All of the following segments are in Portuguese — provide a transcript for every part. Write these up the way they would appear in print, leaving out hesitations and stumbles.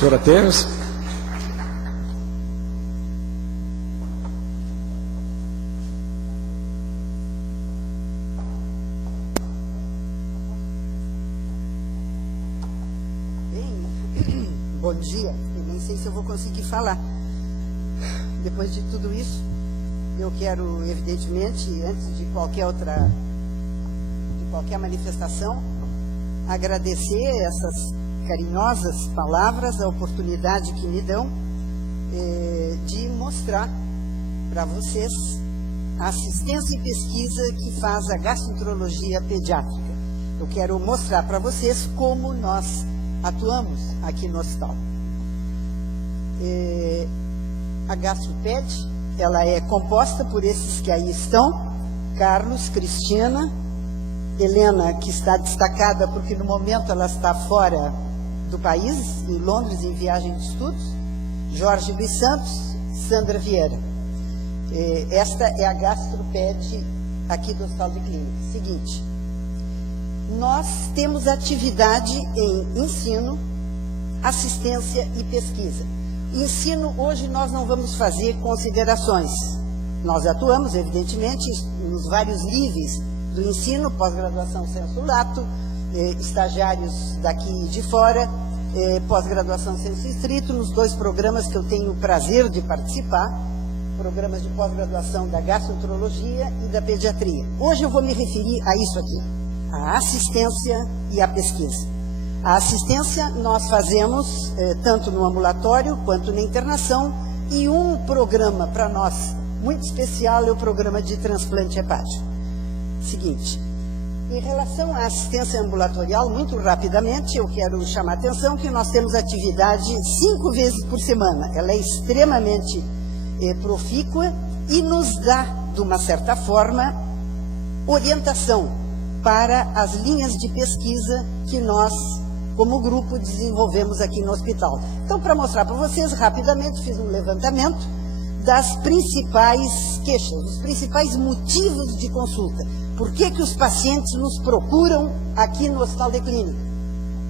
Professora Teres. Bom dia, eu nem sei se eu vou conseguir falar. Depois de tudo isso, eu quero, evidentemente, antes de qualquer manifestação, agradecer essas carinhosas palavras, a oportunidade que me dão de mostrar para vocês a assistência e pesquisa que faz a gastroenterologia pediátrica. Eu quero mostrar para vocês como nós atuamos aqui no hospital. A GastroPed, ela é composta por esses que aí estão: Carlos, Cristina, Helena, que está destacada porque no momento ela está fora do país, em Londres, em viagem de estudos, Jorge Luiz Santos, Sandra Vieira. Esta é a GastroPed aqui do Hospital de Clínica. Seguinte, nós temos atividade em ensino, assistência e pesquisa. Ensino, hoje nós não vamos fazer considerações. Nós atuamos, evidentemente, nos vários níveis do ensino, pós-graduação sensu lato, estagiários daqui de fora, pós-graduação sensu estrito, nos 2 programas que eu tenho o prazer de participar, programas de pós-graduação da gastroenterologia e da pediatria. Hoje eu vou me referir a isso aqui: a assistência e a pesquisa. A assistência nós fazemos tanto no ambulatório quanto na internação, e um programa para nós muito especial é o programa de transplante hepático. Seguinte, em relação à assistência ambulatorial, muito rapidamente, eu quero chamar a atenção que nós temos atividade 5 vezes por semana. Ela é extremamente profícua e nos dá, de uma certa forma, orientação para as linhas de pesquisa que nós, como grupo, desenvolvemos aqui no hospital. Então, para mostrar para vocês, rapidamente, fiz um levantamento das principais queixas, dos principais motivos de consulta. Por que que os pacientes nos procuram aqui no Hospital de Clínica?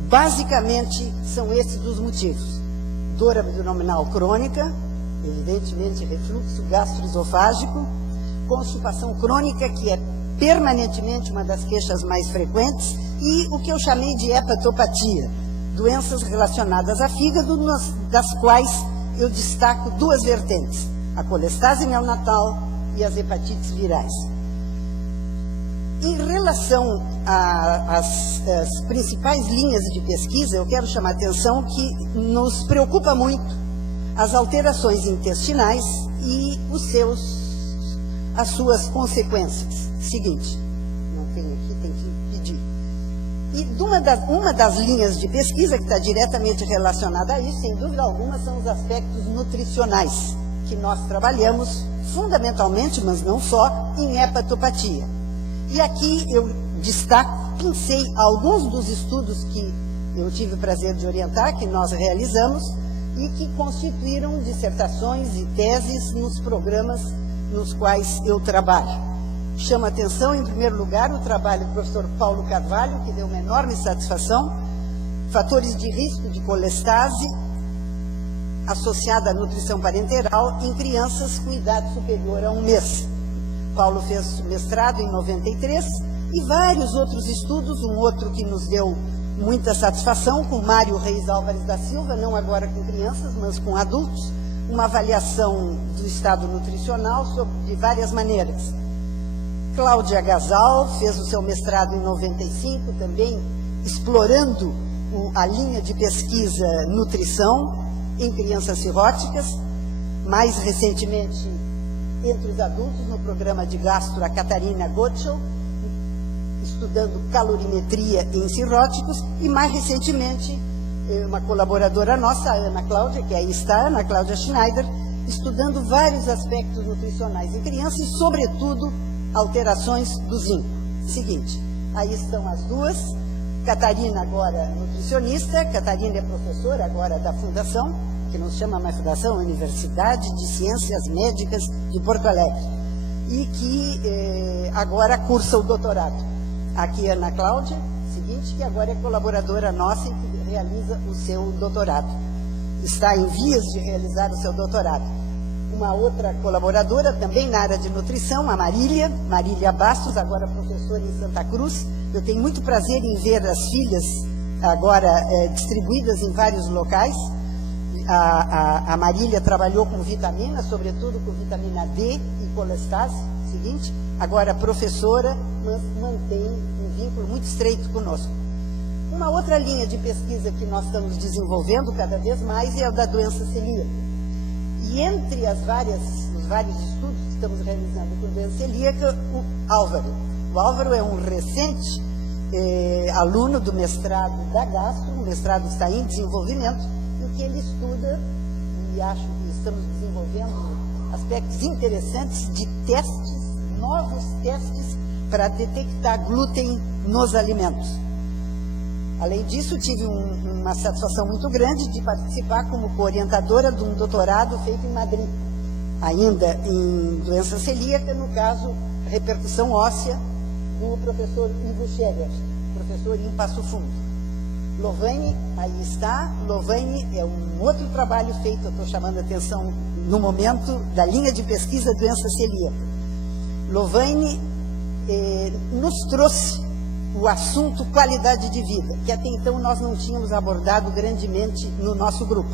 Basicamente, são esses os motivos: dor abdominal crônica, evidentemente refluxo gastroesofágico, constipação crônica, que é permanentemente uma das queixas mais frequentes, e o que eu chamei de hepatopatia, doenças relacionadas a fígado, das quais eu destaco 2 vertentes: a colestase neonatal e as hepatites virais. Em relação às principais linhas de pesquisa, eu quero chamar a atenção que nos preocupa muito as alterações intestinais e as suas consequências. Seguinte, não tem aqui, tem que pedir. E uma das linhas de pesquisa que está diretamente relacionada a isso, sem dúvida alguma, são os aspectos nutricionais, que nós trabalhamos fundamentalmente, mas não só, em hepatopatia. E aqui eu pincei alguns dos estudos que eu tive o prazer de orientar, que nós realizamos, e que constituíram dissertações e teses nos programas nos quais eu trabalho. Chama atenção, em primeiro lugar, o trabalho do professor Paulo Carvalho, que deu uma enorme satisfação: fatores de risco de colestase associada à nutrição parenteral em crianças com idade superior a 1 mês. Paulo fez mestrado em 93, e vários outros estudos, um outro que nos deu muita satisfação, com Mário Reis Álvares da Silva, não agora com crianças, mas com adultos, uma avaliação do estado nutricional de várias maneiras. Cláudia Gasal fez o seu mestrado em 95, também explorando a linha de pesquisa nutrição em crianças cirróticas. Mais recentemente, entre os adultos, no programa de gastro, a Catarina Gottschall, estudando calorimetria em cirróticos, e mais recentemente, uma colaboradora nossa, a Ana Cláudia, que aí está, Ana Cláudia Schneider, estudando vários aspectos nutricionais em crianças e, sobretudo, alterações do zinco. Seguinte, aí estão as duas. Catarina agora nutricionista, Catarina é professora agora da Fundação, que não se chama mais Fundação, Universidade de Ciências Médicas de Porto Alegre, e que agora cursa o doutorado. Aqui a Ana Cláudia, seguinte, que agora é colaboradora nossa e que realiza o seu doutorado. está em vias de realizar o seu doutorado. Uma outra colaboradora, também na área de nutrição, a Marília Bastos, agora professora em Santa Cruz. Eu tenho muito prazer em ver as filhas agora distribuídas em vários locais. A Marília trabalhou com vitamina, sobretudo com vitamina D e colestase, seguinte, agora professora, mas mantém um vínculo muito estreito conosco. Uma outra linha de pesquisa que nós estamos desenvolvendo cada vez mais é a da doença celíaca. E entre os vários estudos que estamos realizando com doença celíaca, o Álvaro é um recente aluno do mestrado da Gastro, o mestrado está em desenvolvimento, em que ele estuda, e acho que estamos desenvolvendo aspectos interessantes de testes, novos testes para detectar glúten nos alimentos. Além disso, tive uma satisfação muito grande de participar como co-orientadora de um doutorado feito em Madrid, ainda em doença celíaca, no caso, repercussão óssea, do professor Ivo Scheger, professor em Passo Fundo. Lovaine, aí está. Lovaine é um outro trabalho feito, eu estou chamando a atenção no momento, da linha de pesquisa doença celíaca. Lovaine nos trouxe o assunto qualidade de vida, que até então nós não tínhamos abordado grandemente no nosso grupo.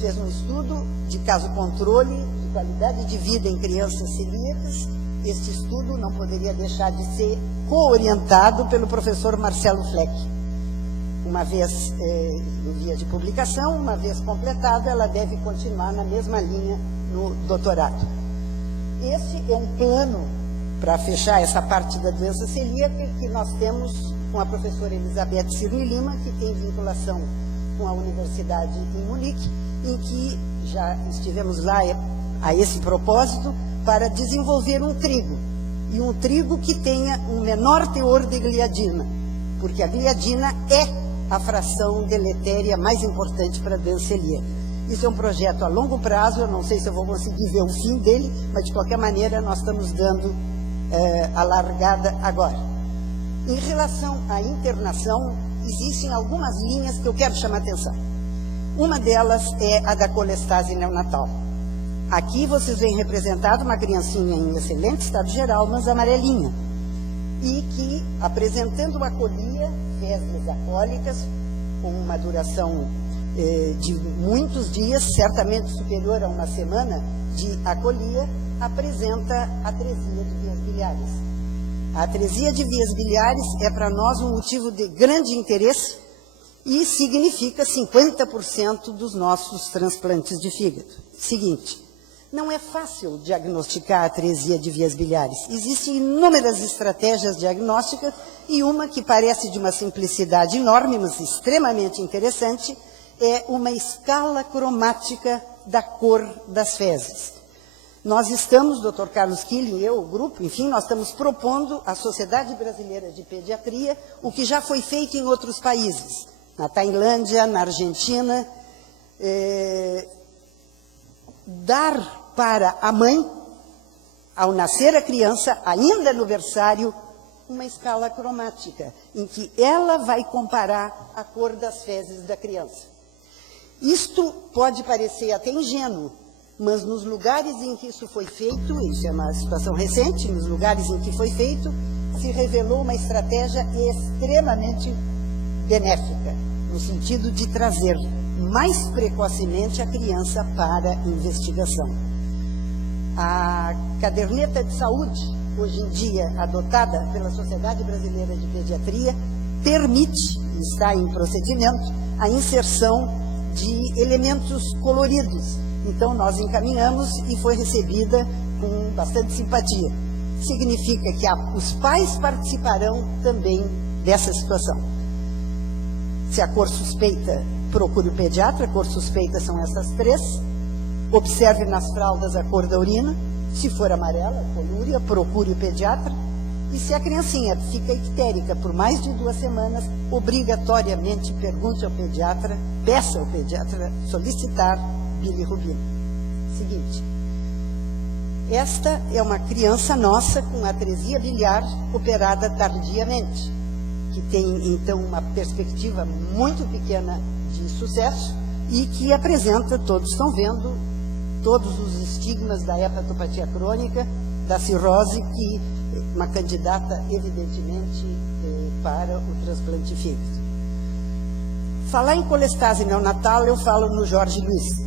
Fez um estudo de caso controle de qualidade de vida em crianças celíacas. Este estudo não poderia deixar de ser co-orientado pelo professor Marcelo Fleck. Uma vez em via de publicação, uma vez completada, ela deve continuar na mesma linha no doutorado. Este é um plano para fechar essa parte da doença celíaca que nós temos com a professora Elizabeth Cirne Lima, que tem vinculação com a Universidade em Munique, em que já estivemos lá a esse propósito para desenvolver um trigo, e um trigo que tenha um menor teor de gliadina, porque a gliadina é a fração deletéria mais importante para a doença celíaca. Isso é um projeto a longo prazo, eu não sei se eu vou conseguir ver o fim dele, mas de qualquer maneira nós estamos dando a largada agora. Em relação à internação, existem algumas linhas que eu quero chamar a atenção. Uma delas é a da colestase neonatal. Aqui vocês veem representado uma criancinha em excelente estado geral, mas amarelinha, e que, apresentando acolia, fezes acólicas, com uma duração de muitos dias, certamente superior a uma semana de acolia, apresenta atresia de vias biliares. A atresia de vias biliares é para nós um motivo de grande interesse e significa 50% dos nossos transplantes de fígado. Seguinte, não é fácil diagnosticar a atresia de vias biliares. Existem inúmeras estratégias diagnósticas e uma que parece de uma simplicidade enorme, mas extremamente interessante, é uma escala cromática da cor das fezes. Nós estamos, Dr. Carlos Killing, eu, o grupo, enfim, nós estamos propondo à Sociedade Brasileira de Pediatria o que já foi feito em outros países, na Tailândia, na Argentina, dar para a mãe, ao nascer a criança, ainda no berçário, uma escala cromática, em que ela vai comparar a cor das fezes da criança. Isto pode parecer até ingênuo, mas nos lugares em que isso foi feito, isso é uma situação recente, nos lugares em que foi feito, se revelou uma estratégia extremamente benéfica, no sentido de trazer mais precocemente a criança para investigação. A caderneta de saúde, hoje em dia adotada pela Sociedade Brasileira de Pediatria, permite, está em procedimento, a inserção de elementos coloridos. Então, nós encaminhamos e foi recebida com bastante simpatia. Significa que os pais participarão também dessa situação. Se a cor suspeita, procure o pediatra, a cor suspeita são essas três. Observe nas fraldas a cor da urina. Se for amarela, colúria, procure o pediatra. E se a criancinha fica ictérica por mais de 2 semanas, obrigatoriamente pergunte ao pediatra, peça ao pediatra solicitar bilirrubina. Seguinte, esta é uma criança nossa com atresia biliar operada tardiamente, que tem então uma perspectiva muito pequena de sucesso, e que apresenta, todos estão vendo, todos os estigmas da hepatopatia crônica, da cirrose, que uma candidata, evidentemente, para o transplante de fígado. Falar em colestase neonatal, eu falo no Jorge Luiz.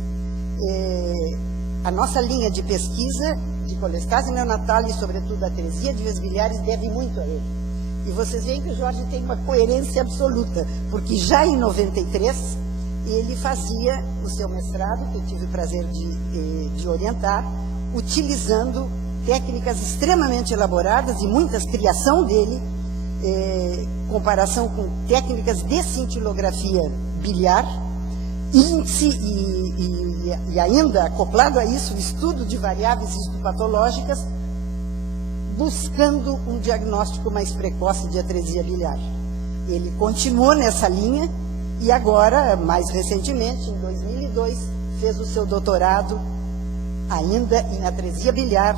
A nossa linha de pesquisa de colestase neonatal e, sobretudo, atresia de vias biliares deve muito a ele. E vocês veem que o Jorge tem uma coerência absoluta, porque já em 93 ele fazia o seu mestrado, que eu tive o prazer de orientar, utilizando técnicas extremamente elaboradas e muitas criação dele, comparação com técnicas de cintilografia biliar, índice e ainda acoplado a isso, o estudo de variáveis histopatológicas, buscando um diagnóstico mais precoce de atresia biliar. Ele continuou nessa linha e agora, mais recentemente, em 2002, fez o seu doutorado ainda em atresia biliar,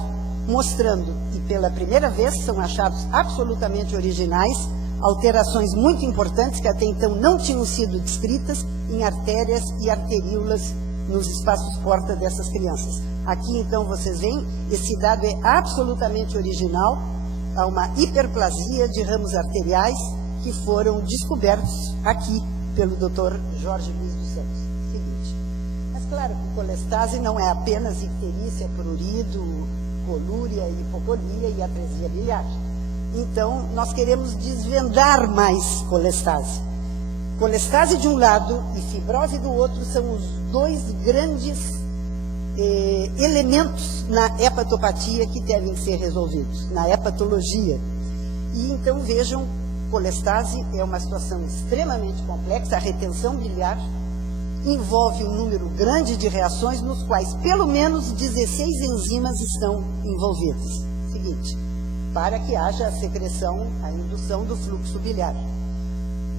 mostrando que pela primeira vez são achados absolutamente originais alterações muito importantes que até então não tinham sido descritas em artérias e arteríolas nos espaços porta dessas crianças. Aqui, então, vocês veem, esse dado é absolutamente original, há uma hiperplasia de ramos arteriais que foram descobertos aqui pelo Dr. Jorge Luiz dos Santos. Seguinte. Mas, claro, que colestase não é apenas icterícia, prurido, colúria, hipocolia e atresia biliar. Então, nós queremos desvendar mais colestase. Colestase de um lado e fibrose do outro são os dois grandes elementos na hepatopatia que devem ser resolvidos, na hepatologia. E então vejam, colestase é uma situação extremamente complexa, a retenção biliar envolve um número grande de reações nos quais pelo menos 16 enzimas estão envolvidas. Seguinte, para que haja a secreção, a indução do fluxo biliar.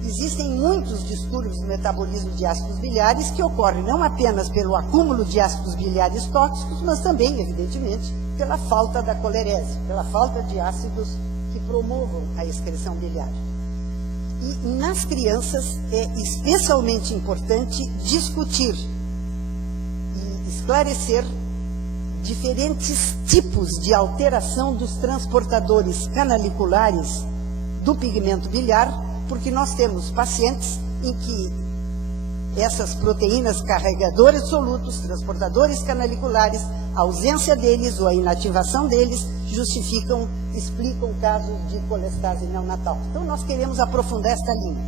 Existem muitos distúrbios no metabolismo de ácidos biliares que ocorrem não apenas pelo acúmulo de ácidos biliares tóxicos, mas também, evidentemente, pela falta da colerese, pela falta de ácidos que promovam a excreção biliar. E nas crianças é especialmente importante discutir e esclarecer diferentes tipos de alteração dos transportadores canaliculares do pigmento biliar, porque nós temos pacientes em que essas proteínas carregadoras solutos, transportadores canaliculares, a ausência deles ou a inativação deles explicam casos de colestase neonatal. Então, nós queremos aprofundar esta linha.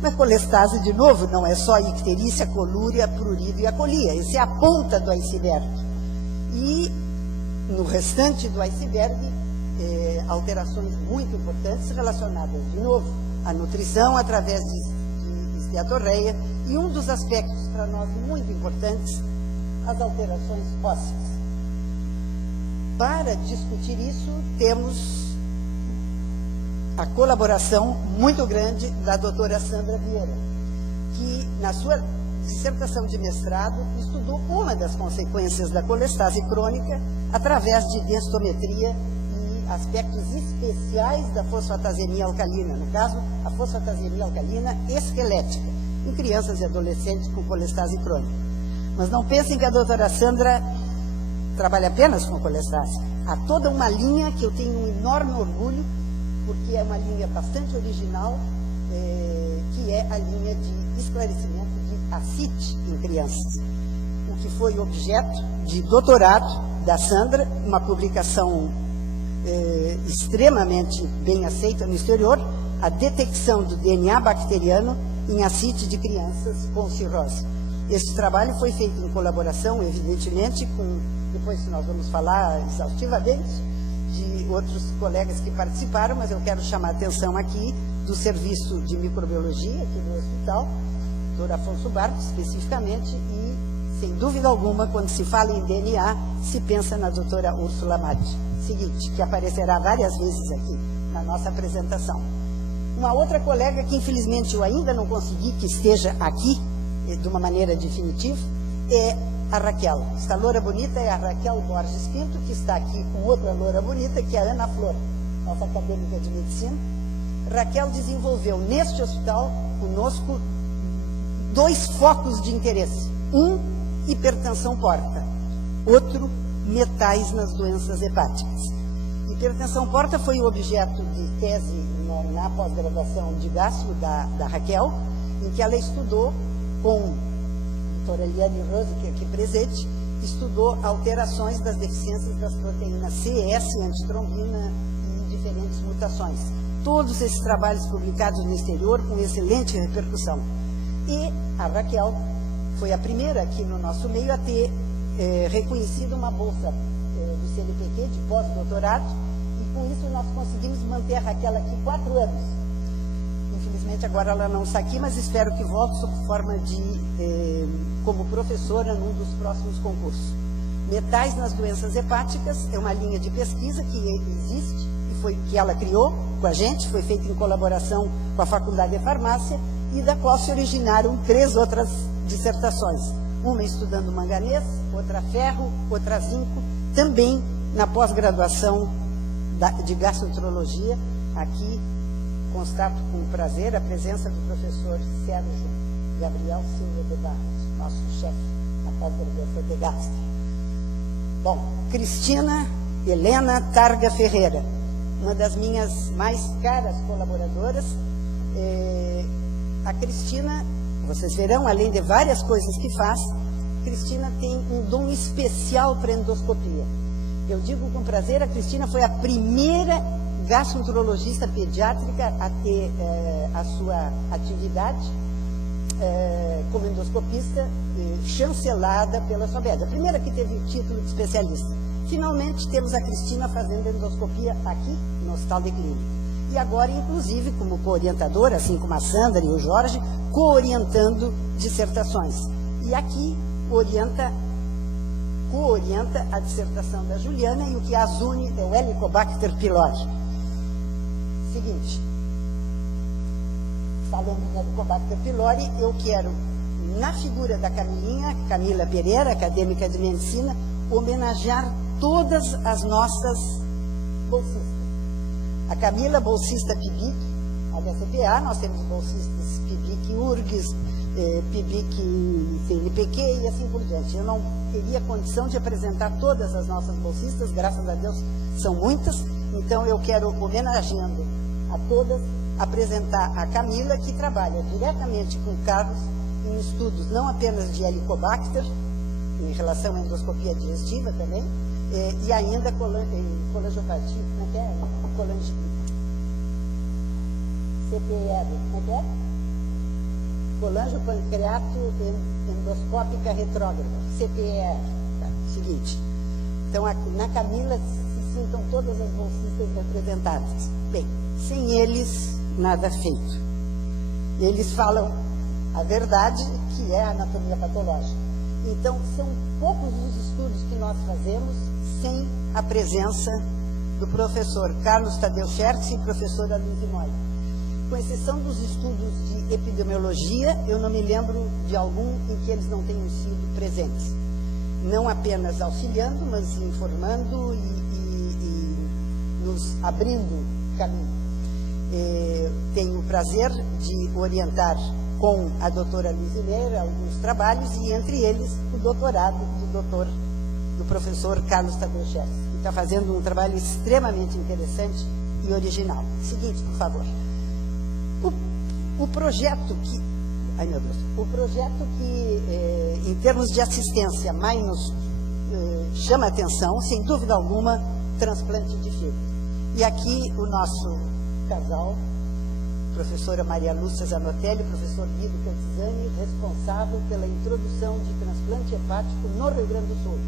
Mas colestase, de novo, não é só icterícia, colúria, prurido e acolia. Essa é a ponta do iceberg. E, no restante do iceberg, alterações muito importantes relacionadas, de novo, à nutrição através de esteatorreia e um dos aspectos para nós muito importantes, as alterações ósseas. Para discutir isso, temos a colaboração muito grande da doutora Sandra Vieira, que na sua dissertação de mestrado estudou uma das consequências da colestase crônica através de densitometria aspectos especiais da fosfatazemia alcalina, no caso, a fosfatazemia alcalina esquelética, em crianças e adolescentes com colestase crônica. Mas não pensem que a doutora Sandra trabalha apenas com colestase. Há toda uma linha que eu tenho um enorme orgulho, porque é uma linha bastante original, que é a linha de esclarecimento de ascite em crianças, o que foi objeto de doutorado da Sandra, uma publicação extremamente bem aceita no exterior, a detecção do DNA bacteriano em ascite de crianças com cirrose. Este trabalho foi feito em colaboração, evidentemente, com, depois nós vamos falar exaustivamente, de outros colegas que participaram, mas eu quero chamar a atenção aqui do Serviço de Microbiologia, aqui do hospital, Dr. Afonso Barros, especificamente, e, sem dúvida alguma, quando se fala em DNA, se pensa na doutora Úrsula Matti. Seguinte, que aparecerá várias vezes aqui na nossa apresentação. Uma outra colega que infelizmente eu ainda não consegui que esteja aqui de uma maneira definitiva é a Raquel. Esta loura bonita é a Raquel Borges Pinto, que está aqui com outra loura bonita, que é a Ana Flor, nossa acadêmica de medicina. Raquel desenvolveu neste hospital, conosco, 2 focos de interesse. Um, hipertensão porta. Outro, metais nas doenças hepáticas. Hipertensão porta foi o objeto de tese na pós-graduação de gastro da Raquel, em que ela estudou com a doutora Eliane Rose, que é aqui presente, estudou alterações das deficiências das proteínas C, S, antitrombina e diferentes mutações. Todos esses trabalhos publicados no exterior com excelente repercussão. E a Raquel foi a primeira aqui no nosso meio a ter reconhecido uma bolsa do CNPq de pós-doutorado, e com isso nós conseguimos manter a Raquel aqui 4 anos. Infelizmente agora ela não está aqui, mas espero que volte sob forma de como professora num dos próximos concursos. Metais nas doenças hepáticas é uma linha de pesquisa que existe e que ela criou com a gente, foi feita em colaboração com a Faculdade de Farmácia, e da qual se originaram 3 outras dissertações. Uma estudando manganês, outra ferro, outra zinco, também na pós-graduação de gastroenterologia. Aqui constato com prazer a presença do professor Sérgio Gabriel Silva de Barros, nosso chefe na pós-graduação de gastro. Bom, Cristina Helena Targa Ferreira, uma das minhas mais caras colaboradoras. A Cristina, vocês verão, além de várias coisas que faz, Cristina tem um dom especial para endoscopia. Eu digo com prazer, a Cristina foi a primeira gastroenterologista pediátrica a ter a sua atividade como endoscopista chancelada pela SOBED. A primeira que teve o título de especialista. Finalmente temos a Cristina fazendo endoscopia aqui no Hospital de Clínica. E agora, inclusive, como co-orientadora, assim como a Sandra e o Jorge, co-orientando dissertações. E aqui co-orienta a dissertação da Juliana, e o que as une é o Helicobacter pylori. Seguinte, falando do Helicobacter pylori, eu quero, na figura da Camilinha, Camila Pereira, acadêmica de medicina, homenagear todas as nossas bolsistas. A Camila, bolsista PIBIC, HCPA, nós temos bolsistas PIBIC URGS, PIBIC CNPq e assim por diante. Eu não teria condição de apresentar todas as nossas bolsistas, graças a Deus são muitas, então eu quero, homenageando a todas, apresentar a Camila, que trabalha diretamente com o Carlos em estudos não apenas de Helicobacter, em relação à endoscopia digestiva também, e ainda colangiopatia, como é que é? CPR, como é que é? Colangiopancreato endoscópica retrógrada, CPR. Tá, seguinte. Então, na Camila se sintam todas as bolsistas representadas. Bem, sem eles, nada feito. Eles falam a verdade, que é a anatomia patológica. Então, são poucos os estudos que nós fazemos sem a presença do professor Carlos Tadeu Schertz e professora Luiz Noy. Com exceção dos estudos de epidemiologia, eu não me lembro de algum em que eles não tenham sido presentes. Não apenas auxiliando, mas informando e nos abrindo caminho. Tenho o prazer de orientar com a doutora Luizineira alguns trabalhos, e entre eles o doutorado do professor Carlos Tadeu Schertz, que está fazendo um trabalho extremamente interessante e original. Seguinte, por favor. O projeto que, em termos de assistência, mais nos chama a atenção, sem dúvida alguma, transplante de fígado. E aqui o nosso casal, professora Maria Lúcia Zanotelli, professor Guido Cantizani, responsável pela introdução de transplante hepático no Rio Grande do Sul,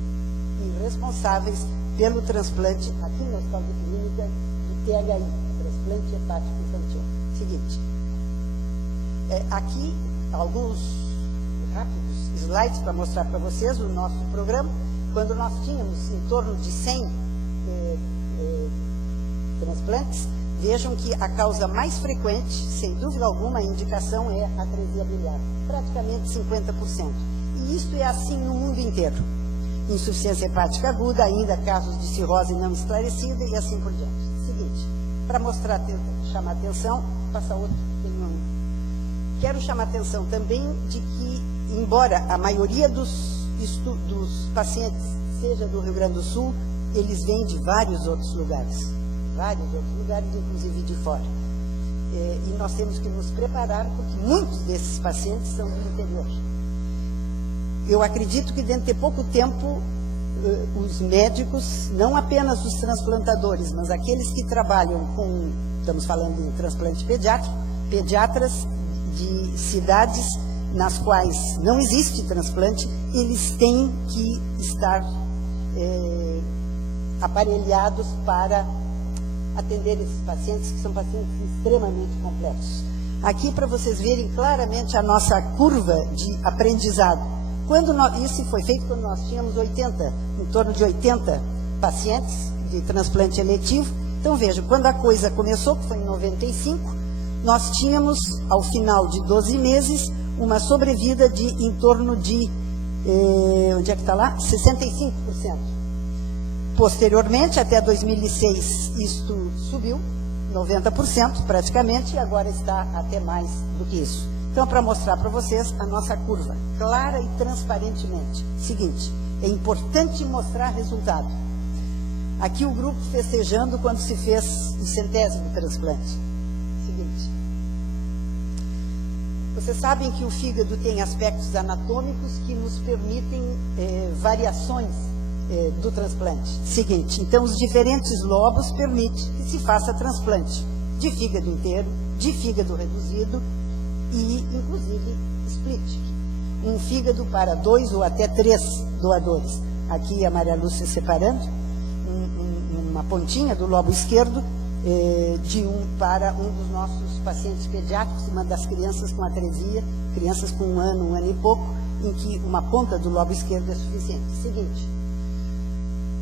e responsáveis pelo transplante aqui no Hospital de Clínica de THI, transplante hepático infantil. Seguinte, aqui alguns rápidos slides para mostrar para vocês o nosso programa. Quando nós tínhamos em torno de 100 transplantes, vejam que a causa mais frequente, sem dúvida alguma, a indicação é a atresia biliar, praticamente 50%. E isso é assim no mundo inteiro. Insuficiência hepática aguda, ainda casos de cirrose não esclarecida e assim por diante. Seguinte, para mostrar, chamar a atenção, passa outro, tem um, quero chamar a atenção também de que, embora a maioria dos pacientes seja do Rio Grande do Sul, eles vêm de vários outros lugares, inclusive de fora. E nós temos que nos preparar, porque muitos desses pacientes são do interior. Eu acredito que dentro de pouco tempo, os médicos, não apenas os transplantadores, mas aqueles que trabalham com, estamos falando em transplante pediátrico, pediatras de cidades nas quais não existe transplante, eles têm que estar aparelhados para atender esses pacientes, que são pacientes extremamente complexos. Aqui, para vocês verem claramente a nossa curva de aprendizado. Isso foi feito quando nós tínhamos em torno de 80 pacientes de transplante eletivo. Então, vejam, quando a coisa começou, que foi em 95, nós tínhamos, ao final de 12 meses, uma sobrevida de em torno de, onde é que está lá? 65%. Posteriormente, até 2006, isto subiu, 90% praticamente, e agora está até mais do que isso. Então, para mostrar para vocês a nossa curva, clara e transparentemente. Seguinte, é importante mostrar resultado. Aqui o grupo festejando quando se fez o 100º transplante. Seguinte. Vocês sabem que o fígado tem aspectos anatômicos que nos permitem variações do transplante. Seguinte, então os diferentes lobos permitem que se faça transplante de fígado inteiro, de fígado reduzido e, inclusive, split. Um fígado para 2 ou até 3 doadores. Aqui a Maria Lúcia separando uma pontinha do lobo esquerdo para um dos nossos pacientes pediátricos, uma das crianças com atresia, crianças com um ano e pouco, em que uma ponta do lobo esquerdo é suficiente. Seguinte,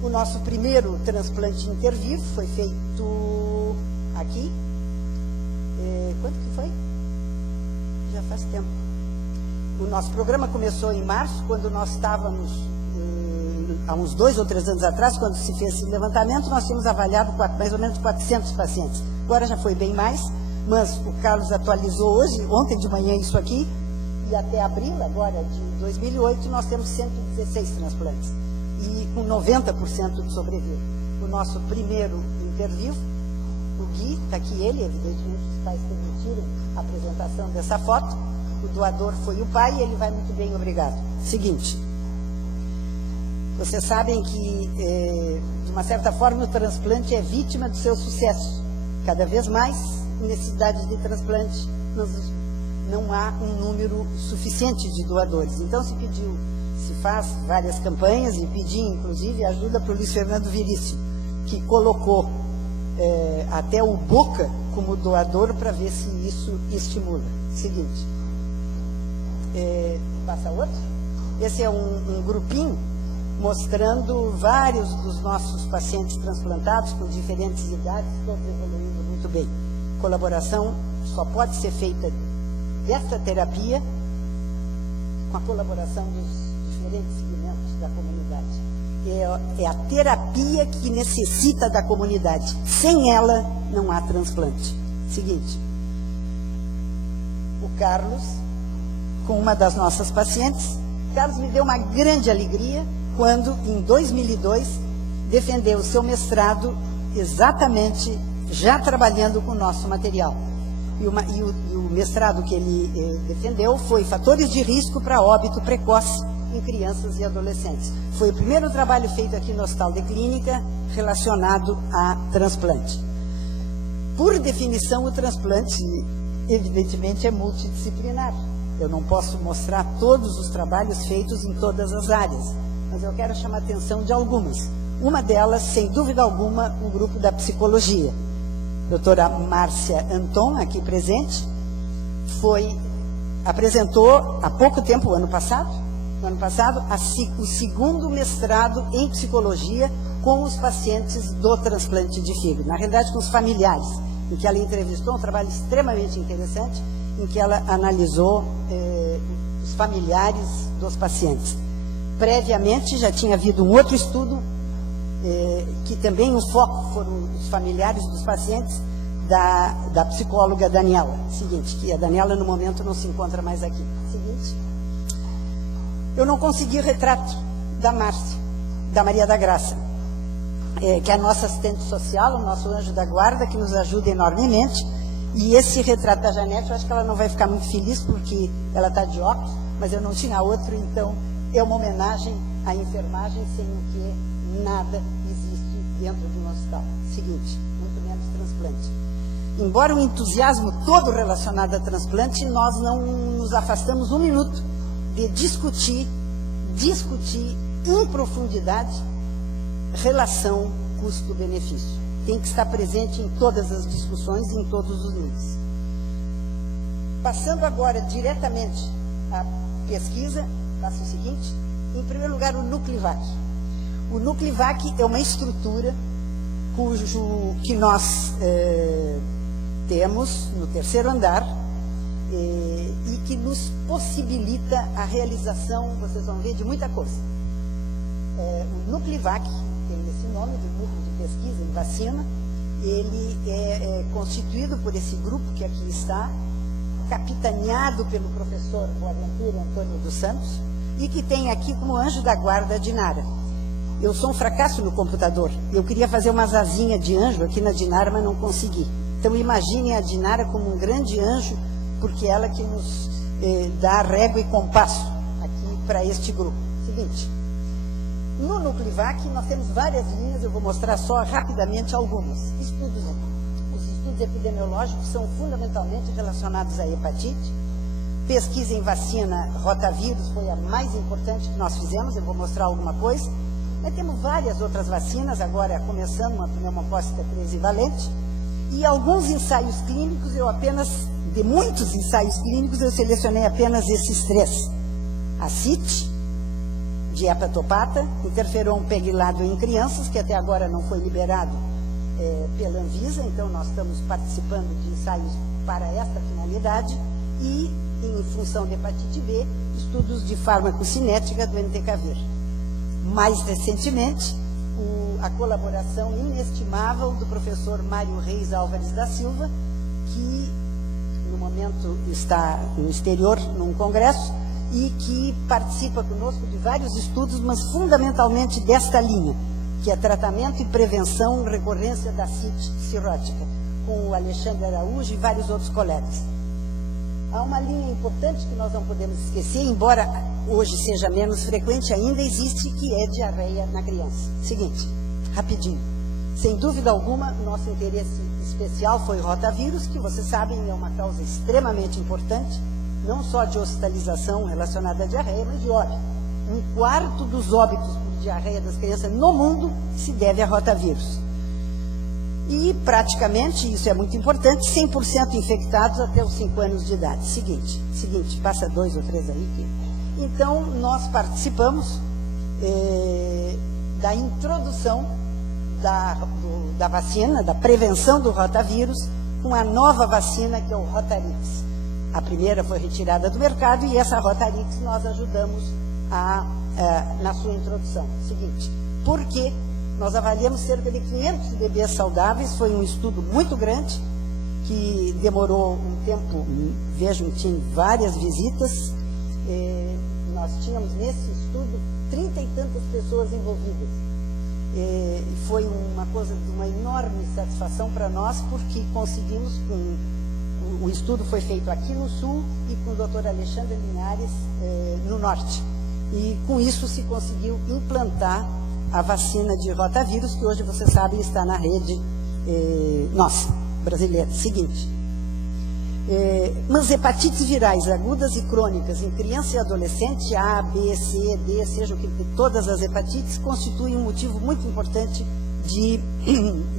o nosso primeiro transplante intervivo foi feito aqui. Quanto que foi? Já faz tempo. O nosso programa começou em março, quando nós estávamos, há uns 2 ou 3 anos atrás, quando se fez esse levantamento, nós tínhamos avaliado mais ou menos 400 pacientes. Agora já foi bem mais, mas o Carlos atualizou ontem de manhã isso aqui, e até abril, agora, de 2008, nós temos 116 transplantes, e com 90% de sobrevida. O nosso primeiro intervivo, o Gui, está aqui ele, evidentemente os pais permitiram a apresentação dessa foto, o doador foi o pai e ele vai muito bem, obrigado. Seguinte, vocês sabem que, de uma certa forma, o transplante é vítima do seu sucesso. Cada vez mais necessidades de transplante, não há um número suficiente de doadores. Então se faz várias campanhas e pedi, inclusive, ajuda para o Luiz Fernando Virício, que colocou até o Boca como doador para ver se isso estimula. Seguinte, passa outro. Esse é um grupinho mostrando vários dos nossos pacientes transplantados com diferentes idades, todos evoluindo muito bem. Colaboração só pode ser feita dessa terapia com a colaboração dos diferentes segmentos da comunidade. É a terapia que necessita da comunidade. Sem ela, não há transplante. Seguinte, o Carlos, com uma das nossas pacientes, Carlos me deu uma grande alegria quando, em 2002, defendeu o seu mestrado exatamente já trabalhando com o nosso material. E o mestrado que ele defendeu foi Fatores de Risco para Óbito Precoce em Crianças e Adolescentes. Foi o primeiro trabalho feito aqui no Hospital de Clínica relacionado a transplante. Por definição, o transplante, evidentemente, é multidisciplinar. Eu não posso mostrar todos os trabalhos feitos em todas as áreas, mas eu quero chamar a atenção de algumas. Uma delas, sem dúvida alguma, o grupo da psicologia. Doutora Márcia Anton, aqui presente, apresentou há pouco tempo, no ano passado, o segundo mestrado em psicologia com os pacientes do transplante de fígado, na realidade com os familiares, em que ela entrevistou um trabalho extremamente interessante, em que ela analisou os familiares dos pacientes. Previamente já tinha havido um outro estudo, que também o foco foram os familiares dos pacientes, da psicóloga Daniela. Seguinte, que a Daniela no momento não se encontra mais aqui. Seguinte, eu não consegui o retrato da Márcia, da Maria da Graça, que é a nossa assistente social, o nosso anjo da guarda, que nos ajuda enormemente. E esse retrato da Janete, eu acho que ela não vai ficar muito feliz, porque ela está de óculos, mas eu não tinha outro, então é uma homenagem à enfermagem, sem o que nada existe dentro de um hospital. Seguinte, muito menos transplante. Embora o entusiasmo todo relacionado a transplante, nós não nos afastamos um minuto de discutir em profundidade relação custo-benefício. Tem que estar presente em todas as discussões e em todos os níveis. Passando agora diretamente à pesquisa, faço o seguinte: em primeiro lugar, o Nuclevac. O Nuclevac é uma estrutura que nós temos no terceiro andar e que nos possibilita a realização, vocês vão ver, de muita coisa. O Nuclevac tem esse nome, do Núcleo de Pesquisa em Vacina. Ele é constituído por esse grupo que aqui está, capitaneado pelo professor Boaventura Antônio dos Santos, e que tem aqui como anjo da guarda a Dinara. Eu sou um fracasso no computador. Eu queria fazer umas asinhas de anjo aqui na Dinara, mas não consegui. Então imaginem a Dinara como um grande anjo, porque ela que nos dá régua e compasso aqui para este grupo. Seguinte, no Nuclevac nós temos várias linhas, eu vou mostrar só rapidamente algumas. Os estudos epidemiológicos são fundamentalmente relacionados à hepatite. Pesquisa em vacina rotavírus foi a mais importante que nós fizemos, eu vou mostrar alguma coisa. Mas temos várias outras vacinas, agora começando uma pneumocócica trivalente, e alguns ensaios clínicos, de muitos ensaios clínicos, eu selecionei apenas esses três. A CIT, de hepatopata, interferon pegilado em crianças, que até agora não foi liberado pela Anvisa, então nós estamos participando de ensaios para esta finalidade, e, em função de hepatite B, estudos de farmacocinética do NTKV. Mais recentemente, a colaboração inestimável do professor Mário Reis Álvares da Silva, que no momento está no exterior, num congresso, e que participa conosco de vários estudos, mas fundamentalmente desta linha, que é tratamento e prevenção recorrência da CIT cirrótica, com o Alexandre Araújo e vários outros colegas. Há uma linha importante que nós não podemos esquecer, embora hoje seja menos frequente ainda, existe, que é diarreia na criança. Seguinte, rapidinho. Sem dúvida alguma, nosso interesse especial foi o rotavírus, que vocês sabem é uma causa extremamente importante, não só de hospitalização relacionada à diarreia, mas de óbito. 1/4 dos óbitos por diarreia das crianças no mundo se deve a rotavírus. E, praticamente, isso é muito importante, 100% infectados até os 5 anos de idade. Seguinte, passa 2 ou 3 aí. Então, nós participamos da introdução da vacina, da prevenção do rotavírus, com a nova vacina, que é o Rotarix. A primeira foi retirada do mercado e essa Rotarix nós ajudamos na sua introdução. Seguinte, por quê? Nós avaliamos cerca de 500 bebês saudáveis, foi um estudo muito grande, que demorou um tempo, vejam, tinha várias visitas. Nós tínhamos nesse estudo 30 e tantas pessoas envolvidas. Foi uma coisa de uma enorme satisfação para nós, porque conseguimos, o estudo foi feito aqui no Sul e com o Dr. Alexandre Linhares no Norte. E com isso se conseguiu implantar a vacina de rotavírus, que hoje, vocês sabem, está na rede nossa, brasileira. Seguinte, mas hepatites virais agudas e crônicas em criança e adolescente, A, B, C, D, seja o que, todas as hepatites, constituem um motivo muito importante de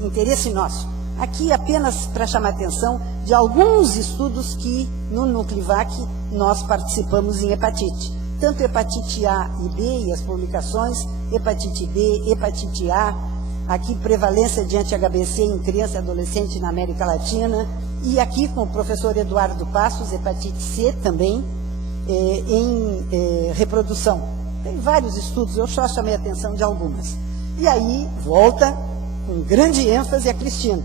interesse nosso. Aqui apenas para chamar a atenção de alguns estudos que no Nuclevac nós participamos em hepatite. Tanto hepatite A e B e as publicações, hepatite B, hepatite A, aqui prevalência de anti-HBC em criança e adolescente na América Latina, e aqui com o professor Eduardo Passos, hepatite C também, em reprodução. Tem vários estudos, eu só chamei a atenção de algumas. E aí, volta, com grande ênfase, a Cristina.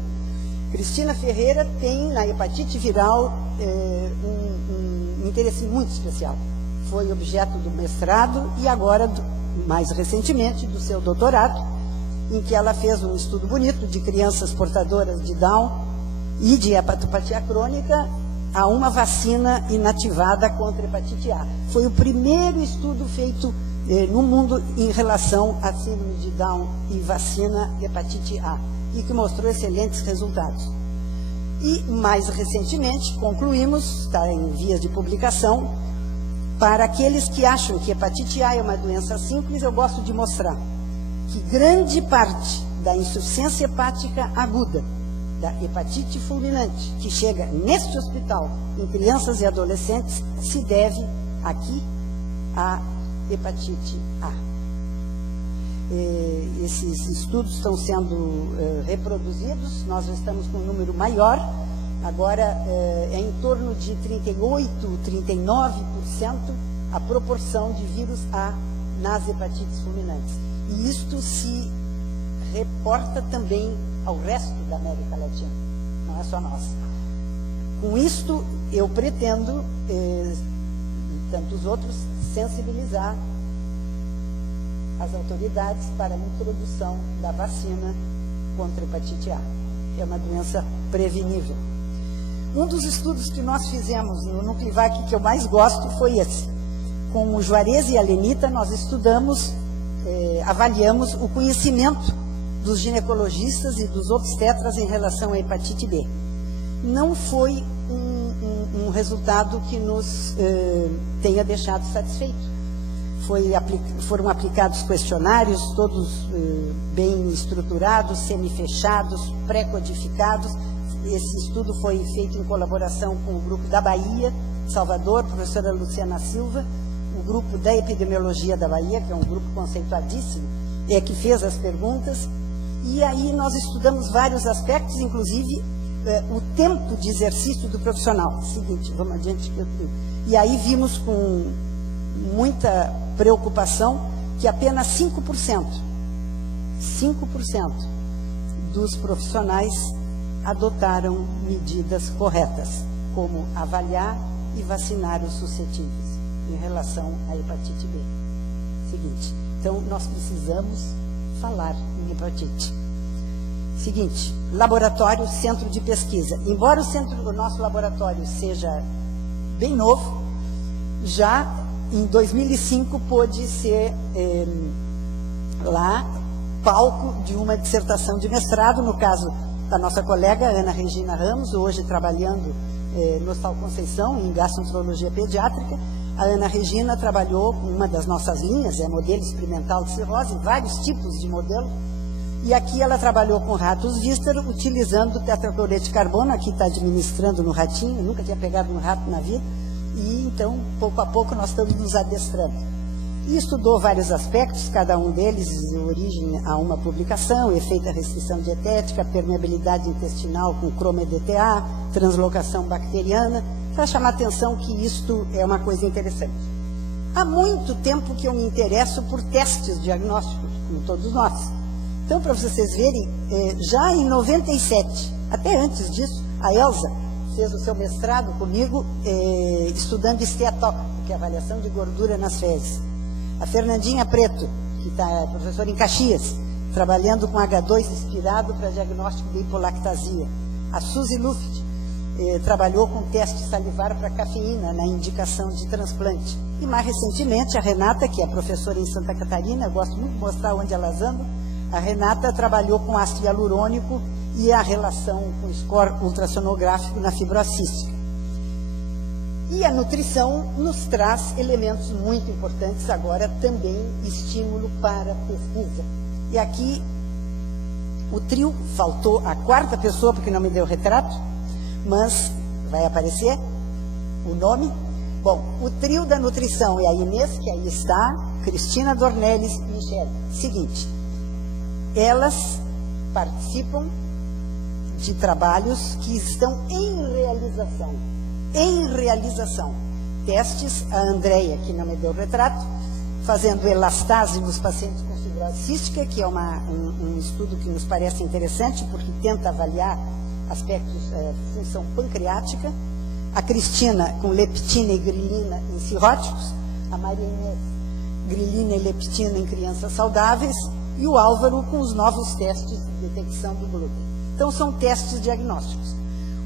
Cristina Ferreira tem na hepatite viral um interesse muito especial. Foi objeto do mestrado e agora, mais recentemente, do seu doutorado, em que ela fez um estudo bonito de crianças portadoras de Down e de hepatopatia crônica a uma vacina inativada contra hepatite A. Foi o primeiro estudo feito no mundo em relação à síndrome de Down e vacina hepatite A, e que mostrou excelentes resultados. E, mais recentemente, concluímos, está em vias de publicação, para aqueles que acham que hepatite A é uma doença simples, eu gosto de mostrar que grande parte da insuficiência hepática aguda, da hepatite fulminante, que chega neste hospital em crianças e adolescentes, se deve aqui à hepatite A. Esses estudos estão sendo reproduzidos, nós já estamos com um número maior, agora é em torno de 38%, 39% a proporção de vírus A nas hepatites fulminantes. E isto se reporta também ao resto da América Latina, não é só nós. Com isto, eu pretendo, e tantos outros, sensibilizar as autoridades para a introdução da vacina contra a hepatite A. É uma doença prevenível. Um dos estudos que nós fizemos no Nuclevac que eu mais gosto foi esse. Com o Juarez e a Lenita, nós estudamos, avaliamos o conhecimento dos ginecologistas e dos obstetras em relação à hepatite B. Não foi um resultado que nos tenha deixado satisfeito. Foram aplicados questionários, todos bem estruturados, semi-fechados, pré-codificados. Esse estudo foi feito em colaboração com o grupo da Bahia, Salvador, professora Luciana Silva, o grupo da Epidemiologia da Bahia, que é um grupo conceituadíssimo, que fez as perguntas. E aí nós estudamos vários aspectos, inclusive o tempo de exercício do profissional. Seguinte, vamos adiante. E aí vimos com muita preocupação que apenas 5% dos profissionais adotaram medidas corretas, como avaliar e vacinar os suscetíveis em relação à hepatite B. Seguinte, então nós precisamos falar em hepatite. Seguinte, laboratório, centro de pesquisa. Embora o centro do nosso laboratório seja bem novo, já em 2005 pôde ser lá palco de uma dissertação de mestrado, no caso da nossa colega Ana Regina Ramos, hoje trabalhando no Hospital Conceição, em gastroenterologia pediátrica. A Ana Regina trabalhou com uma das nossas linhas, modelo experimental de cirrose, vários tipos de modelo, e aqui ela trabalhou com ratos víscero, utilizando tetracloreto de carbono, aqui está administrando no ratinho, nunca tinha pegado um rato na vida, e então, pouco a pouco, nós estamos nos adestrando. E estudou vários aspectos, cada um deles origem a uma publicação, efeito da restrição dietética, permeabilidade intestinal com cromo-EDTA, translocação bacteriana, para chamar a atenção que isto é uma coisa interessante. Há muito tempo que eu me interesso por testes diagnósticos, como todos nós. Então, para vocês verem, já em 97, até antes disso, a Elza fez o seu mestrado comigo, estudando esteatópico, que é avaliação de gordura nas fezes. A Fernandinha Preto, que está professora em Caxias, trabalhando com H2 expirado para diagnóstico de hipolactasia. A Suzy Luft trabalhou com teste salivar para cafeína na indicação de transplante. E mais recentemente, a Renata, que é professora em Santa Catarina, eu gosto muito de mostrar onde elas andam, a Renata trabalhou com ácido hialurônico e a relação com score ultrassonográfico na fibrocística. E a nutrição nos traz elementos muito importantes agora, também estímulo para pesquisa. E aqui, o trio, faltou a quarta pessoa, porque não me deu retrato, mas vai aparecer o nome. Bom, o trio da nutrição é a Inês, que aí está, Cristina Dornelles e Michele. Seguinte, elas participam de trabalhos que estão em realização. Testes, a Andréia, que não me deu retrato, fazendo elastase nos pacientes com fibrose cística, que é um estudo que nos parece interessante, porque tenta avaliar aspectos, função pancreática, a Cristina com leptina e grilina em cirróticos, a Maria Inês, grilina e leptina em crianças saudáveis, e o Álvaro com os novos testes de detecção do glúten. Então, são testes diagnósticos.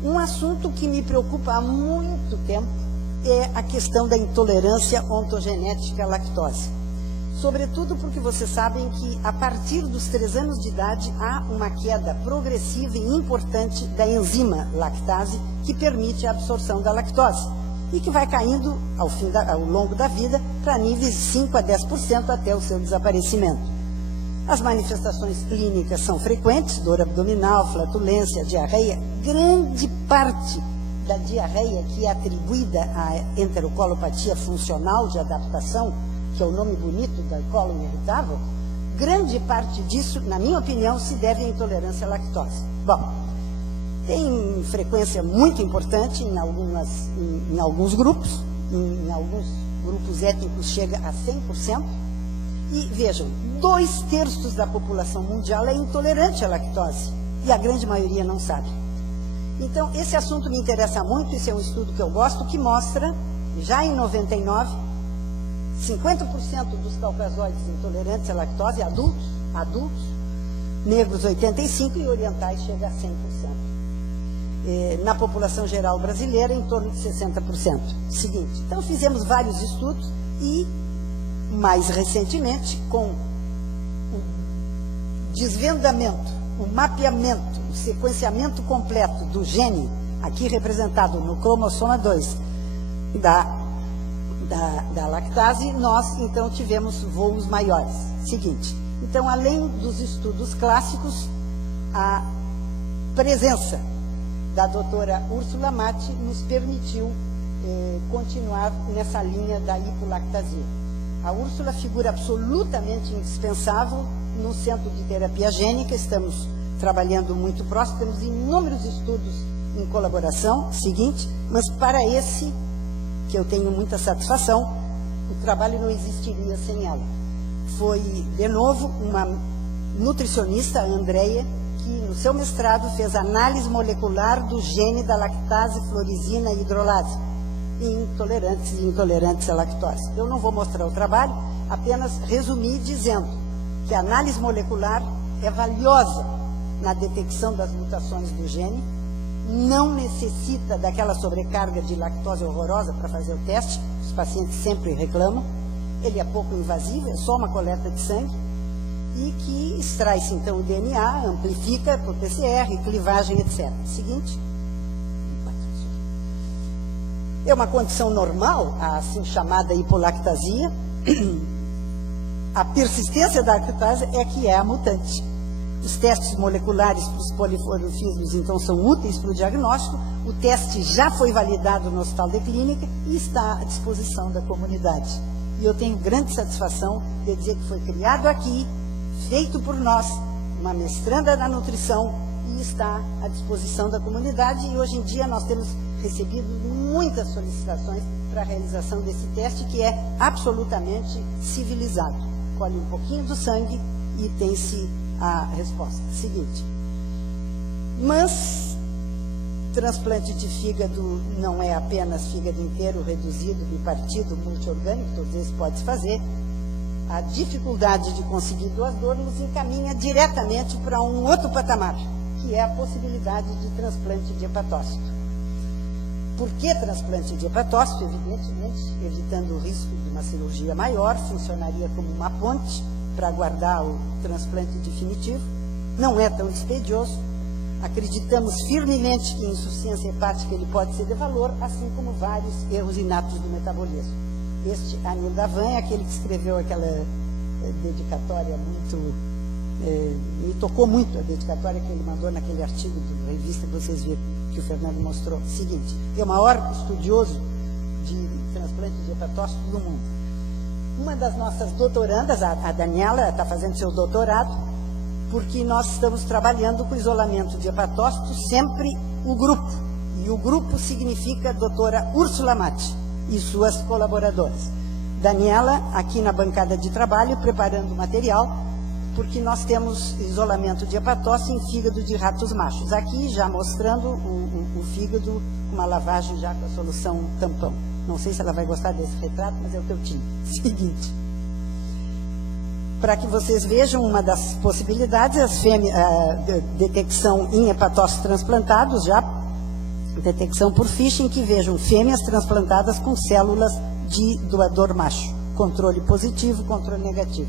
Um assunto que me preocupa há muito tempo é a questão da intolerância ontogenética à lactose. Sobretudo porque vocês sabem que, a partir dos 3 anos de idade, há uma queda progressiva e importante da enzima lactase, que permite a absorção da lactose, e que vai caindo ao longo da vida para níveis de 5 a 10% até o seu desaparecimento. As manifestações clínicas são frequentes: dor abdominal, flatulência, diarreia. Grande parte da diarreia, que é atribuída à enterocolopatia funcional de adaptação, que é o nome bonito da cólon irritável, grande parte disso, na minha opinião, se deve à intolerância à lactose. Bom, tem frequência muito importante em alguns grupos, em alguns grupos étnicos chega a 100%, e vejam, 2/3 da população mundial é intolerante à lactose, e a grande maioria não sabe. Então, esse assunto me interessa muito. Esse é um estudo que eu gosto, que mostra, já em 99, 50% dos caucasoides intolerantes à lactose, adultos, negros 85% e orientais chega a 100%. Na população geral brasileira, em torno de 60%. Seguinte, então fizemos vários estudos e, mais recentemente, com o desvendamento, o mapeamento, o sequenciamento completo do gene, aqui representado no cromossoma 2 da lactase, nós então tivemos voos maiores. Seguinte, então, além dos estudos clássicos, a presença da doutora Úrsula Matti nos permitiu continuar nessa linha da hipolactasia. A Úrsula figura absolutamente indispensável no Centro de Terapia Gênica. Estamos trabalhando muito próximo, temos inúmeros estudos em colaboração. Seguinte, mas para esse, que eu tenho muita satisfação, o trabalho não existiria sem ela. Foi, de novo, uma nutricionista, a Andréia, que no seu mestrado fez análise molecular do gene da lactase, florizina e hidrolase em intolerantes e intolerantes à lactose. Eu não vou mostrar o trabalho, apenas resumir dizendo que a análise molecular é valiosa na detecção das mutações do gene, não necessita daquela sobrecarga de lactose horrorosa para fazer o teste, os pacientes sempre reclamam, ele é pouco invasivo, é só uma coleta de sangue, e que extrai-se então o DNA, amplifica por PCR, clivagem, etc. Seguinte, é uma condição normal, a assim chamada hipolactasia. A persistência da lactase é que é a mutante. Os testes moleculares para os polifosfismos, então, são úteis para o diagnóstico. O teste já foi validado no Hospital de Clínica e está à disposição da comunidade. E eu tenho grande satisfação de dizer que foi criado aqui, feito por nós, uma mestranda da nutrição, e está à disposição da comunidade. E hoje em dia nós temos recebido muitas solicitações para a realização desse teste, que é absolutamente civilizado. Colhe um pouquinho do sangue e tem-se a resposta. Seguinte, mas transplante de fígado não é apenas fígado inteiro, reduzido, bipartido, multiorgânico, todos esses pode-se fazer. A dificuldade de conseguir doador nos encaminha diretamente para um outro patamar, que é a possibilidade de transplante de hepatócito. Por que transplante de hepatócito? Evidentemente, evitando o risco de uma cirurgia maior, funcionaria como uma ponte para aguardar o transplante definitivo. Não é tão dispendioso. Acreditamos firmemente que em insuficiência hepática ele pode ser de valor, assim como vários erros inatos do metabolismo. Este Anil Davan é aquele que escreveu aquela dedicatória muito... me tocou muito a dedicatória que ele mandou naquele artigo da revista que vocês viram, que o Fernando mostrou. Seguinte, é o maior estudioso de transplante de hepatócito do mundo. Uma das nossas doutorandas, a Daniela, está fazendo seu doutorado, porque nós estamos trabalhando com isolamento de hepatócito, sempre o grupo. E o grupo significa a doutora Úrsula Matti e suas colaboradoras. Daniela, aqui na bancada de trabalho, preparando o material, porque nós temos isolamento de hepatócito em fígado de ratos machos. Aqui já mostrando o fígado, uma lavagem já com a solução tampão. Não sei se ela vai gostar desse retrato, mas é o que eu tinha. Seguinte. Para que vocês vejam, uma das possibilidades é a detecção em hepatócitos transplantados, já detecção por Fisch, em que vejam fêmeas transplantadas com células de doador macho. Controle positivo, controle negativo.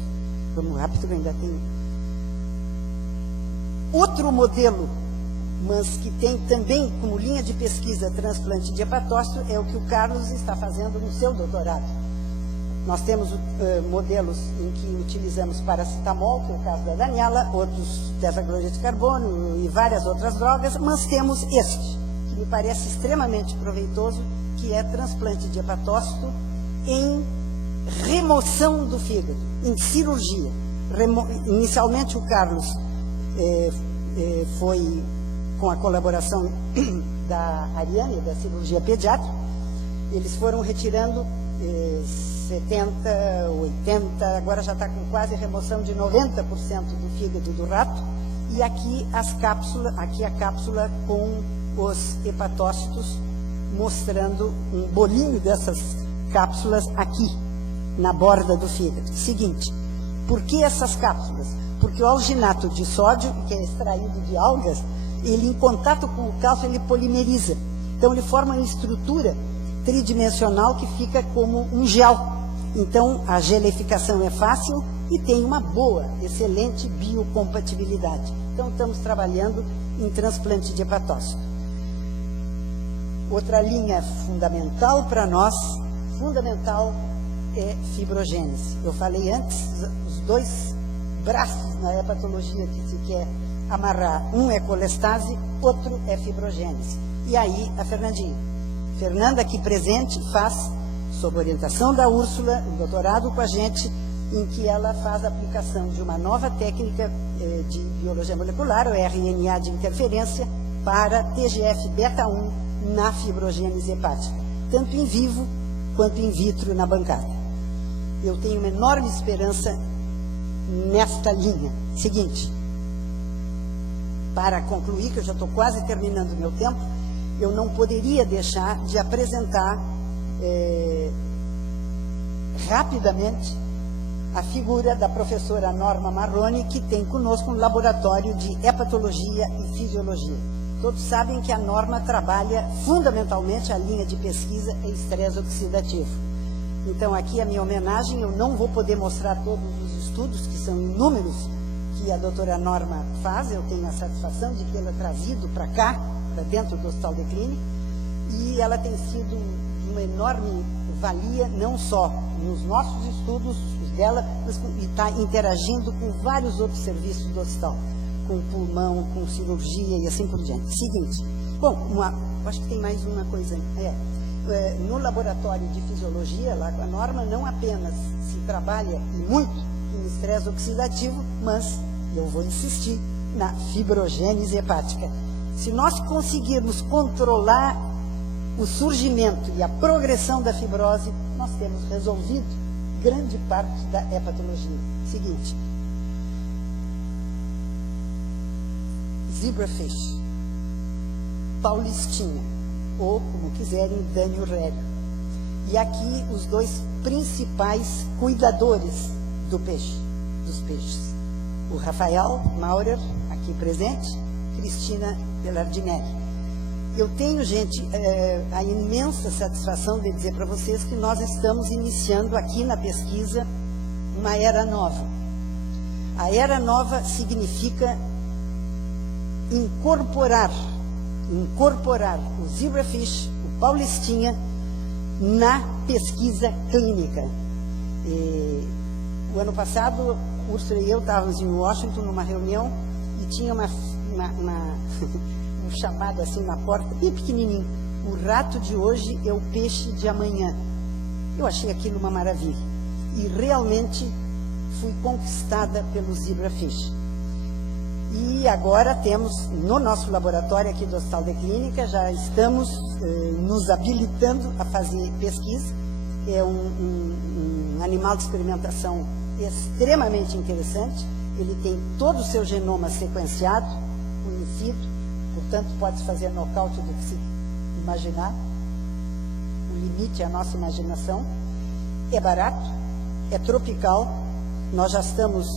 Vamos rápido, que ainda tem. Outro modelo, mas que tem também como linha de pesquisa transplante de hepatócito, é o que o Carlos está fazendo no seu doutorado. Nós temos modelos em que utilizamos paracetamol, que é o caso da Daniela, outros tetracloreto de carbono e várias outras drogas, mas temos este, que me parece extremamente proveitoso, que é transplante de hepatócito em remoção do fígado, em cirurgia. Inicialmente o Carlos foi com a colaboração da Ariane, da cirurgia pediátrica. Eles foram retirando 70, 80, agora já está com quase remoção de 90% do fígado do rato. E aqui aqui a cápsula com os hepatócitos, mostrando um bolinho dessas cápsulas aqui, na borda do fígado. Seguinte, por que essas cápsulas? Porque o alginato de sódio, que é extraído de algas, ele em contato com o cálcio, ele polimeriza. Então ele forma uma estrutura tridimensional que fica como um gel. Então a geleificação é fácil e tem uma boa, excelente biocompatibilidade. Então estamos trabalhando em transplante de hepatócito. Outra linha fundamental para nós, fundamental, é fibrogênese. Eu falei antes, os dois braços na hepatologia que se quer amarrar, um é colestase, outro é fibrogênese. E aí a Fernanda aqui presente faz, sob orientação da Úrsula, um doutorado com a gente, em que ela faz a aplicação de uma nova técnica de biologia molecular, o RNA de interferência, para TGF-beta1 na fibrogênese hepática, tanto em vivo quanto in vitro na bancada. Eu tenho uma enorme esperança nesta linha. Seguinte, para concluir, que eu já estou quase terminando o meu tempo, eu não poderia deixar de apresentar rapidamente a figura da professora Norma Marrone, que tem conosco um laboratório de hepatologia e fisiologia. Todos sabem que a Norma trabalha fundamentalmente, a linha de pesquisa é estresse oxidativo. Então aqui a minha homenagem, eu não vou poder mostrar todos os estudos, que são inúmeros, que a doutora Norma faz. Eu tenho a satisfação de tê-la trazido para cá, para dentro do Hospital de Clínica, e ela tem sido uma enorme valia, não só nos nossos estudos, os dela, mas está interagindo com vários outros serviços do hospital, com pulmão, com cirurgia e assim por diante. Seguinte, bom, acho que tem mais uma coisa. No laboratório de fisiologia, lá com a Norma, não apenas se trabalha e muito em estresse oxidativo, mas eu vou insistir na fibrogênese hepática. Se nós conseguirmos controlar o surgimento e a progressão da fibrose, nós temos resolvido grande parte da hepatologia. Seguinte, zebrafish, paulistinha, ou, como quiserem, Dânio Rélio. E aqui os dois principais cuidadores dos peixes. O Rafael Maurer, aqui presente, Cristina Belardinelli. Eu tenho, gente, a imensa satisfação de dizer para vocês que nós estamos iniciando aqui na pesquisa uma era nova. A era nova significa incorporar o zebrafish, o paulistinha, na pesquisa clínica. O ano passado, o Úrsula e eu estávamos em Washington numa reunião e tinha um chamado assim na porta, bem pequenininho: o rato de hoje é o peixe de amanhã. Eu achei aquilo uma maravilha e realmente fui conquistada pelo zebrafish. E agora temos, no nosso laboratório aqui do Hospital de Clínica, já estamos nos habilitando a fazer pesquisa. É um animal de experimentação extremamente interessante. Ele tem todo o seu genoma sequenciado, conhecido, portanto pode-se fazer nocaute do que se imaginar. O limite é a nossa imaginação. É barato, é tropical. Nós já estamos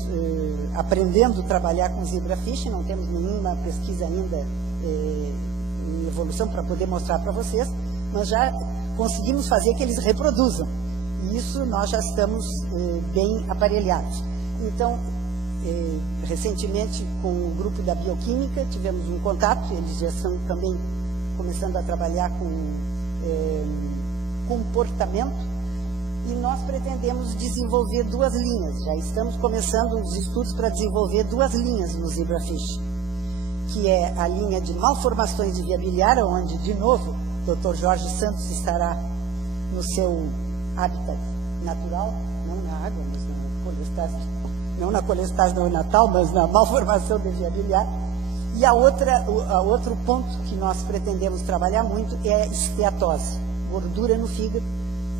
aprendendo a trabalhar com zebrafish, não temos nenhuma pesquisa ainda em evolução para poder mostrar para vocês, mas já conseguimos fazer que eles reproduzam. E isso nós já estamos bem aparelhados. Então, recentemente, com o grupo da bioquímica, tivemos um contato, eles já estão também começando a trabalhar com comportamento, e nós pretendemos desenvolver 2 linhas. Já estamos começando os estudos para desenvolver 2 linhas no zebrafish, que é a linha de malformações de via biliar, onde, de novo, o Dr. Jorge Santos estará no seu hábitat natural, não na água, mas na colestase neonatal, mas na malformação de via biliar. E outro ponto que nós pretendemos trabalhar muito é a esteatose, gordura no fígado.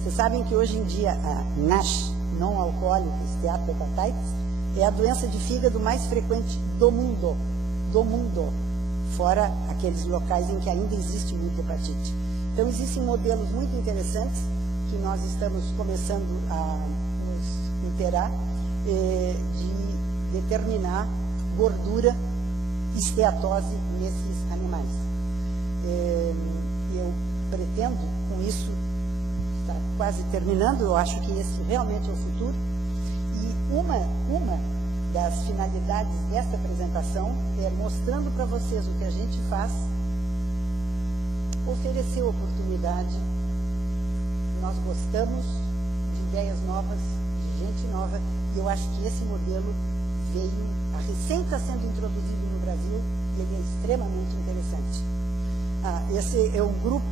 Vocês sabem que hoje em dia a NASH, não alcoólica esteatohepatitis, é a doença de fígado mais frequente do mundo, fora aqueles locais em que ainda existe muita hepatite. Então existem modelos muito interessantes que nós estamos começando a nos inteirar de determinar gordura, esteatose nesses animais. Eu pretendo, com isso, está quase terminando, eu acho que esse realmente é o futuro. E uma das finalidades dessa apresentação é, mostrando para vocês o que a gente faz, oferecer oportunidade. Nós gostamos de ideias novas, de gente nova, e eu acho que esse modelo recém está sendo introduzido no Brasil, e ele é extremamente interessante. Esse é um grupo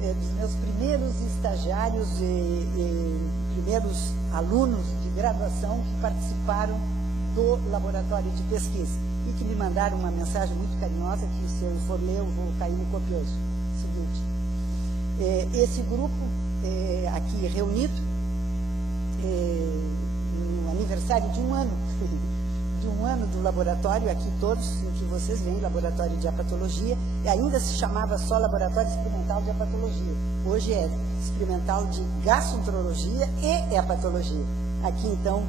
dos meus primeiros estagiários e primeiros alunos de graduação que participaram do laboratório de pesquisa e que me mandaram uma mensagem muito carinhosa, que se eu for ler eu vou cair no copioso. Seguinte, esse grupo aqui reunido no aniversário de um ano do laboratório, aqui todos, em que vocês veem, laboratório de hepatologia, e ainda se chamava só laboratório experimental de hepatologia. Hoje é experimental de gastroenterologia e hepatologia. Aqui, então,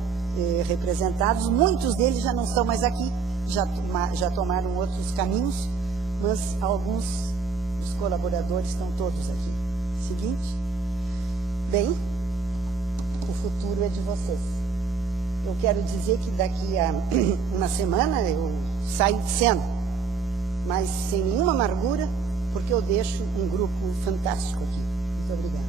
representados, muitos deles já não estão mais aqui, já tomaram outros caminhos, mas alguns dos colaboradores estão todos aqui. Seguinte. Bem, o futuro é de vocês. Eu quero dizer que daqui a uma semana eu saio de cena, mas sem nenhuma amargura, porque eu deixo um grupo fantástico aqui. Muito obrigada.